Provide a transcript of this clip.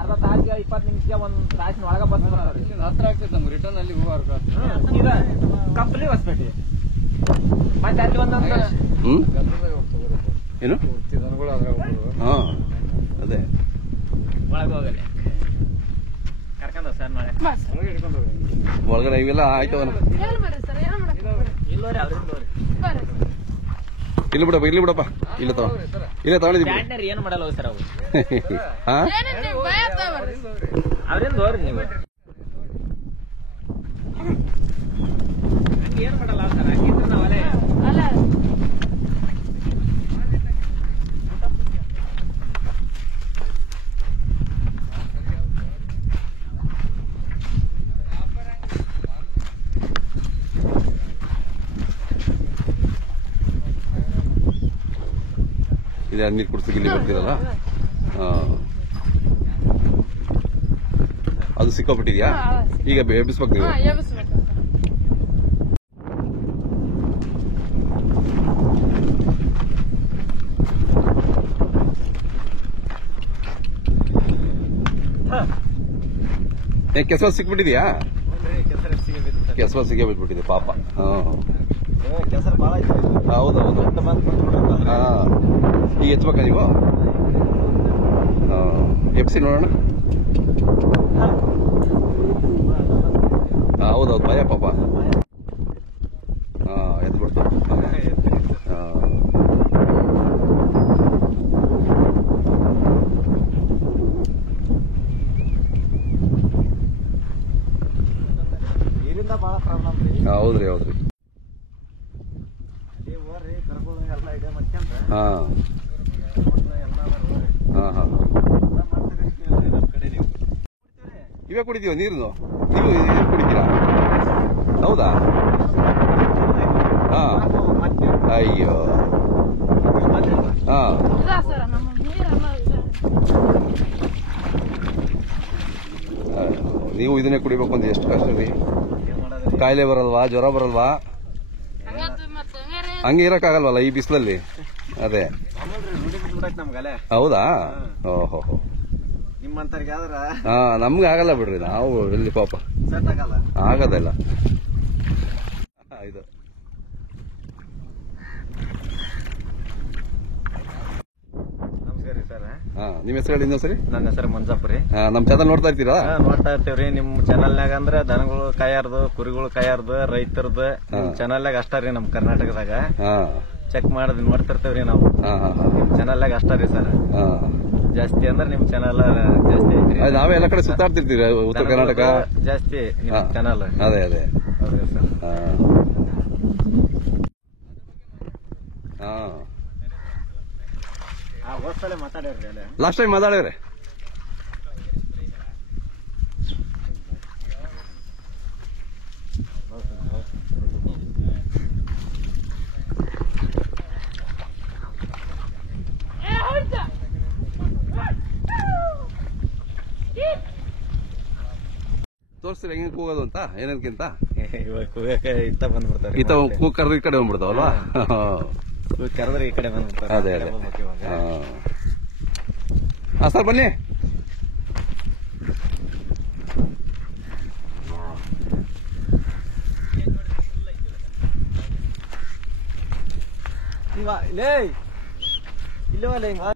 ಅರ್ಧ ತಾಸಿಗೆ 20 ನಿಮಿಷಕ್ಕೆ ಒಂದು ತಾಸಿನ ಒಳಗೆ ಬರ್ತಾರೆ. ಹತ್ರ ಆಗ್ತದೆ ನಮ್ಗೆ ರಿಟರ್ನ್ ಅಲ್ಲಿ ಹೋಗೋರ್ಗ ಕಂಪ್ನಿ ಹೊಸಪೇಟೆ ಮತ್ತೆ ಅಲ್ಲಿ ಒಂದೊಂದು ಏನು ಹಾ ಅದೇ ಒಳಗೆ ಹೋಗಲ್ಲ ಕರ್ಕೊಂಡ ಸರ್ ನಾಳೆ ಒಳಗಡೆ ಇವೆಲ್ಲ ಆಯ್ತವ ಇಲ್ಲೋರಿ ಅವ್ರಿಂದ ಇಲ್ಲಿ ಬಿಡಪ್ಪ ಇಲ್ಲಿ ಬಿಡಪ್ಪ ಇಲ್ಲ ಇಲ್ಲೇ ತಗೊಂಡಿದ್ದೀವಿ ಬ್ಯಾಂಡ್ನರ್ ಏನು ಮಾಡಲ್ಲ ಸರ್ ಅವ್ರು ಹಾ ಅವ್ರಿಂದ ಹೋರಿ ನೀವು ಹಂಗೆ ಏನು ಮಾಡಲ್ಲ ಸರ್ ಹಂಗಿದ್ರೆ ನಾವಲ್ಲೇ ಇದೆ ನೀರು ಕುಡಿಸಕ್ಕೆ ಇಲ್ಲಿ ಬರ್ತಿರಲ್ಲ ಅದು ಸಿಕ್ಕಾಬಿಟ್ಟಿದ್ಯಾ ಈಗ ಎಬ್ಬಿಸ್ಬೇಕು ನೀವು ಕೆಸವ ಸಿಕ್ಬಿಟ್ಟಿದ್ಯಾ ಕೆಸವ ಸಿಗೇ ಬಿಟ್ಬಿಟ್ಟಿದೆ ಪಾಪ ಹೌದೌದು ಹಾ ಈಗ ಎತ್ಬೇಕಾ ನೀವು ಎಪ್ಸಿ ನೋಡೋಣ ಹೌದೌದು ಭಯ ಪಾಪ ಹಾ ಎದ್ಬಿಡ್ತು ಹೌದ್ರಿ ಹೌದ್ರಿ ಹಾ ಹಾ ಹಾ ಇವೇ ಕುಡಿತೀವ ನೀರು ನೀವು ಕುಡಿತೀರಾ ಹೌದಾ ಹಾ ಅಯ್ಯೋ ಹಾ ನೀವು ಇದನ್ನೇ ಕುಡಿಬೇಕು ಅಂತ ಎಷ್ಟು ಕಷ್ಟ ರೀ ಕಾಯಿಲೆ ಬರಲ್ವಾ ಜ್ವರ ಬರಲ್ವಾ ಹಂಗೆ ಇರಕ್ಕಾಗಲ್ವಲ್ಲ ಈ ಬಿಸಿಲಲ್ಲಿ ಅದೇ ಹೌದಾ ಓಹೋ ಹಾ ನಮ್ಗೆ ಆಗಲ್ಲ ಬಿಡ್ರಿ ನಾವು ಎಲ್ಲಿ ಪಾಪ ಆಗದಲ್ಲ ಇದು ಹಾ ನಿಮ್ ಹೆಸರು ಹೇಳಿ ಇನ್ನೊಂದ್ಸರಿ ನನ್ನ ಹೆಸರು ಮಂಜಪ್ಪ ರೀ ನಮ್ ಚಾನಲ್ ನೋಡ್ತಾ ಇರ್ತೀರಾ ನೋಡ್ತಾ ಇರ್ತೀವ್ರಿ ನಿಮ್ ಚಾನಲ್ನಾಗ ಅಂದ್ರೆ ದನಗಳು ಕಾಯಾರ್ದು ಕುರಿಗಳು ಕಾಯಾರ್ದು ರೈತರದು ಚಾನಲ್ನಾಗ ಅಷ್ಟ ರೀ ನಮ್ ಕರ್ನಾಟಕದಾಗ ಚೆಕ್ ಮಾಡೋದ್ ನೋಡ್ತಿರ್ತೇವ್ರಿ ನಾವು ನಿಮ್ ಚಾನಲ್ನಾಗ ಅಷ್ಟ ರೀ ಸರ್ ಜಾಸ್ತಿ ಅಂದ್ರೆ ನಿಮ್ ಚಾನಲ್ ಜಾಸ್ತಿ ಐತ್ರಿ ನಾವೇ ಎಲ್ಲ ಕಡೆ ಸುತ್ತಾಡ್ತಿರ್ತೀವಿ ಉತ್ತರ ಕರ್ನಾಟಕ ಜಾಸ್ತಿ ನಿಮ್ ಚಾನಲ್ ಅದೇ ಅದೇ ಹೌದ್ರಿ ಸರ್ ಹೋದ್ಸಲ ಮಾತಾಡ್ರಿ ಲಾಸ್ಟ್ ಟೈಮ್ ಮಾತಾಡಿದ್ರೆ ತೋರಿಸ್ತೀರ ಹೆಂಗೆ ಕೂಗೋದು ಅಂತ ಏನಕ್ಕಿಂತ ಇವಾಗ ಕೂಗಕ್ಕೆ ಇತ್ತ ಬಂದ್ಬಿಡ್ತಾರೆ ಈತ ಕೂಗ್ ಕರೆದು ಈ ಕಡೆ ಬಂದ್ಬಿಡ್ತಾವಲ್ವಾ ಕರೆದ್ರೆ ಈ ಕಡೆ ಬಂದ್ಬಿಡ್ತಾರೆ ಅದೇ ಅದೇ ಹಾ ಸರ್ ಬನ್ನಿ ಇಲ್ಲವಲ್ಲ